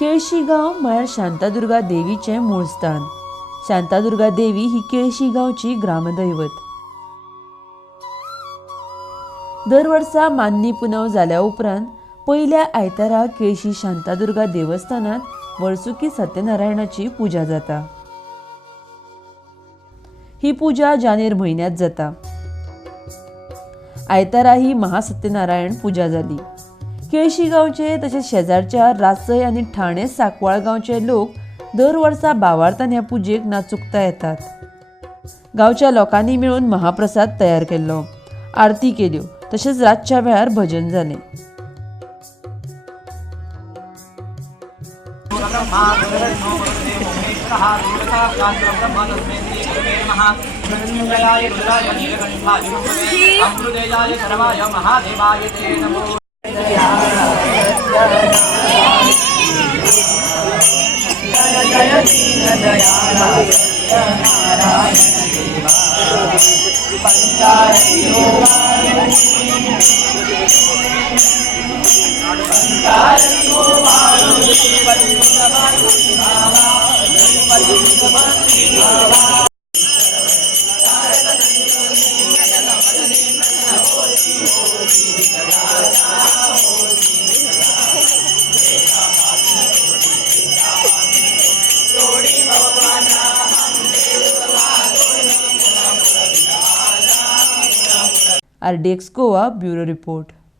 केळशी गांव म्हळ्यार शांतादुर्गा देवीचें मूळ स्थान। शांतादुर्गा देवी ही केळशी गांवची ग्रामदैवत। दर वर्सा मान्नी पुनव जाल्या उपरांत पयल्या आयतारा केळशी शांतादुर्गा देवस्थानात वर्सुकी सत्यनारायणाची पूजा जाता। ही पूजा जानेर म्हयन्यात जाता। आयतारा ही महासत्यनारायण पूजा जाली। केळशी गांवचे तसेच शेजारच्या रासय आनी ठाणे साकवाळ गांवचे लोक दर वर्सा भावार्थान ह्या पुजेक नाचुकता येतात। गांवच्या लोकांनी मिळून महाप्रसाद तयार केल्लो, आरती केल्यो, तसेच रातच्या वेळार भजन जालें। RDX Goa bureau report.